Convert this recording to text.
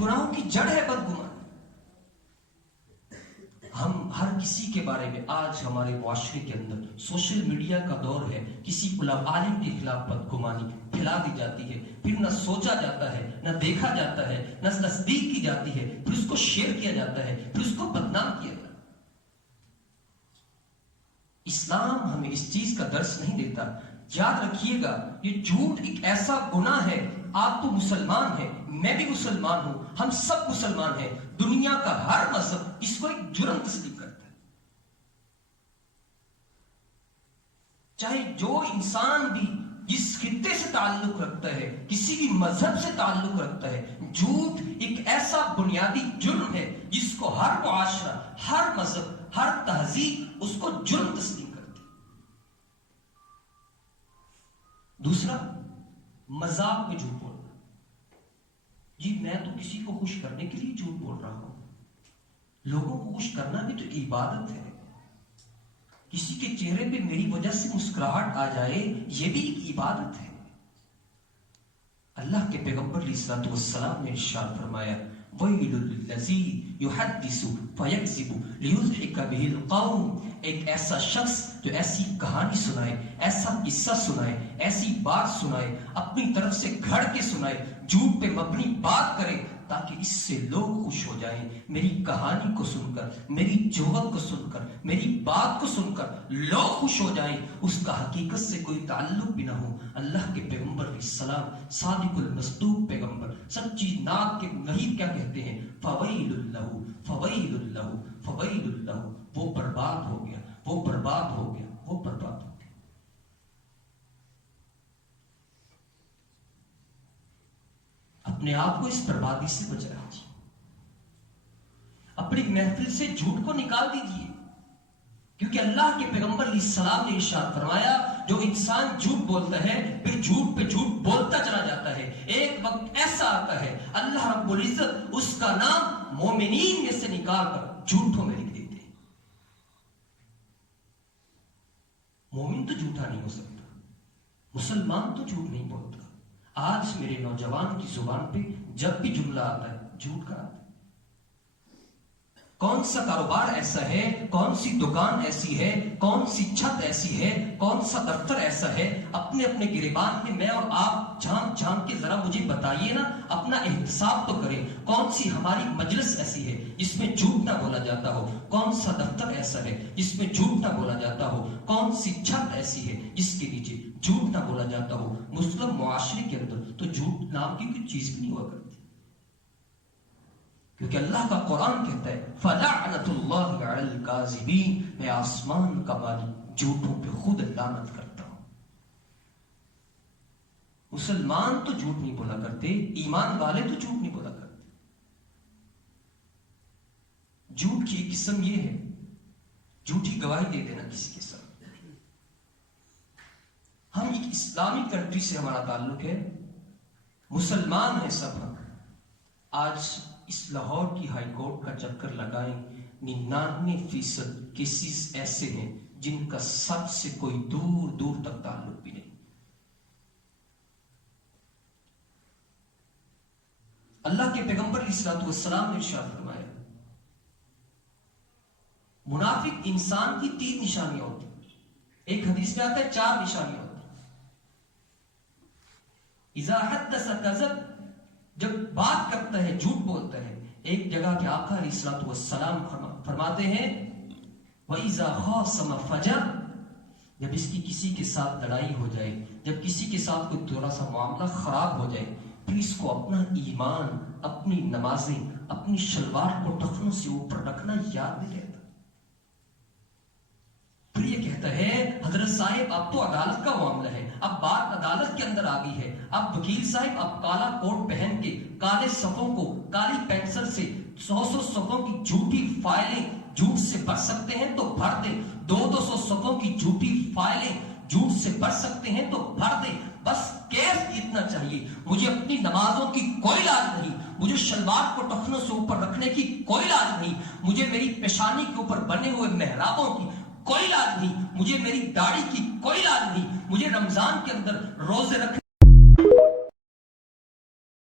گناہوں کی جڑ ہے بدگمانی. ہم ہر کسی کے بارے میں آج ہمارے معاشرے کے اندر سوشل میڈیا کا دور ہے، کسی عالم کے خلاف بدگمانی پھیلا دی جاتی ہے، پھر نہ سوچا جاتا ہے، نہ دیکھا جاتا ہے، نہ تصدیق کی جاتی ہے، پھر اس کو شیئر کیا جاتا ہے، پھر اس کو بدنام کیا جاتا ہے. اسلام ہمیں اس چیز کا درس نہیں دیتا. یاد رکھیے گا، یہ جھوٹ ایک ایسا گناہ ہے. آپ تو مسلمان ہیں، میں بھی مسلمان ہوں، ہم سب مسلمان ہیں. دنیا کا ہر مذہب اس کو ایک جرم تسلیم کرتا ہے. چاہے جو انسان بھی جس خطے سے تعلق رکھتا ہے، کسی بھی مذہب سے تعلق رکھتا ہے، جھوٹ ایک ایسا بنیادی جرم ہے جس کو ہر معاشرہ، ہر مذہب، ہر تہذیب اس کو جرم تسلیم کرتی ہے. دوسرا، مذاق میں جھوٹ بولنا. جی میں تو کسی کو خوش کرنے کے لیے جھوٹ بول رہا ہوں. لوگوں کو خوش کرنا بھی تو عبادت ہے. کسی کے چہرے پہ میری وجہ سے مسکراہٹ آ جائے، یہ بھی ایک عبادت ہے. اللہ کے پیغمبر علیہ الصلوۃ والسلام نے ارشاد فرمایا، وَيْلٌ لِّلَّذِي يُحَدِّثُ فَيَكْذِبُ لِيُضْحِكَ بِهِ الْقَوْمَ. ایک ایسا شخص جو ایسی کہانی سنائے، ایسا قصہ سنائے، ایسی بات سنائے، اپنی طرف سے گھڑ کے سنائے، جھوٹ پہ مبنی بات کرے تاکہ اس سے لوگ خوش ہو جائیں. میری کہانی کو سن کر، میری جوہت کو سن کر، میری بات کو سن کر لوگ خوش ہو جائیں، اس کا حقیقت سے کوئی تعلق بھی نہ ہو. اللہ کے پیغمبر علیہ السلام، صادق المصدوق پیغمبر، سچی نات کے وحید کیا کہتے ہیں؟ فویل لہ، فویل لہ، فویل لہ. وہ برباد ہو گیا، وہ برباد ہو گیا، وہ برباد ہو گیا. اپنے آپ کو اس بربادی سے بچا لیجیے. اپنی محفل سے جھوٹ کو نکال دیجیے، کیونکہ اللہ کے پیغمبر علیہ السلام نے ارشاد فرمایا، جو انسان جھوٹ بولتا ہے پھر جھوٹ پہ جھوٹ بولتا چلا جاتا ہے، ایک وقت ایسا آتا ہے اللہ رب العزت اس کا نام مومنین میں سے نکال کر جھوٹوں میں لکھ دیتے ہیں. مومن تو جھوٹا نہیں ہو سکتا، مسلمان تو جھوٹ نہیں بولتا. آج میرے نوجوان کی زبان پہ جب بھی جملہ آتا ہے جھوٹ کا آتا ہے. کون سا کاروبار ایسا ہے، کون سی دکان ایسی ہے، کون سی چھت ایسی ہے، کون سا دفتر ایسا ہے، اپنے اپنے گریبان میں میں اور آپ جھانک جھانک کے ذرا مجھے بتائیے نا، اپنا احتساب تو کریں. کون سی ہماری مجلس ایسی ہے جس میں جھوٹ نہ بولا جاتا ہو؟ کون سا دفتر ایسا ہے جس میں جھوٹ نہ بولا جاتا ہو؟ کون سی چھت ایسی ہے جس کے نیچے جھوٹ نہ بولا جاتا ہو؟ مسلم معاشرے کے اندر تو جھوٹ نام کی کوئی چیز بھی نہیں ہوا کرتی، کیونکہ اللہ کا قرآن کہتا ہے فَلَعْنَةُ اللَّهِ عَلَى الْكَاذِبِينَ. میں آسمان کا مالک جھوٹوں پہ خود لعنت کرتا ہوں. مسلمان تو جھوٹ نہیں بولا کرتے، ایمان والے تو جھوٹ نہیں بولا کرتے. جھوٹ کی ایک قسم یہ ہے جھوٹی گواہی دے دینا کسی کے ساتھ. ہم ایک اسلامی کنٹری سے ہمارا تعلق ہے، مسلمان ہیں سب ہم. آج اس لاہور کی ہائی کورٹ کا چکر لگائیں، 99% کیسز ایسے ہیں جن کا سچ سے کوئی دور دور تک تعلق بھی نہیں. اللہ کے پیغمبر علیہ الصلوۃ والسلام نے ارشاد فرمایا، منافق انسان کی 3 نشانیاں ہوتی ہیں. ایک حدیث میں آتا ہے 4 نشانیاں ہوتی ہیں. اذا حدث کذب، جب بات کرتا ہے جھوٹ بولتا ہے. ایک جگہ پہ آقا علیہ الصلوۃ والسلام فرماتے ہیں وَإِذَا خَاصَمَ فَجَرَ، جب اس کی کسی کے ساتھ لڑائی ہو جائے، جب کسی کے ساتھ کوئی تھوڑا سا معاملہ خراب ہو جائے، پھر اس کو اپنا ایمان، اپنی نمازیں، اپنی شلوار کو ٹخنوں سے اوپر رکھنا یاد نہیں رہتا. پھر یہ کہتا ہے حضرت صاحب اب تو عدالت کا معاملہ ہے، اب بات عدالت کے اندر آ گئی ہے، اب وکیل صاحب اب کالا کوٹ پہن کے کالے صفوں کو کالی پینسل سے 100 صفوں کی جھوٹی فائلیں جھوٹ سے بھر سکتے ہیں تو بھر دیں، 200 صفوں کی جھوٹی فائلیں جھوٹ سے بھر سکتے ہیں تو بھر دیں. بس کیف اتنا چاہیے، مجھے اپنی نمازوں کی کوئی لاج نہیں، مجھے شلوار کو ٹخنوں سے اوپر رکھنے کی کوئی لاج نہیں، مجھے میری پیشانی کے اوپر بنے ہوئے محرابوں کی کوئی لاج نہیں، مجھے میری داڑھی کی کوئی لاج نہیں، مجھے رمضان کے اندر روزے رکھنے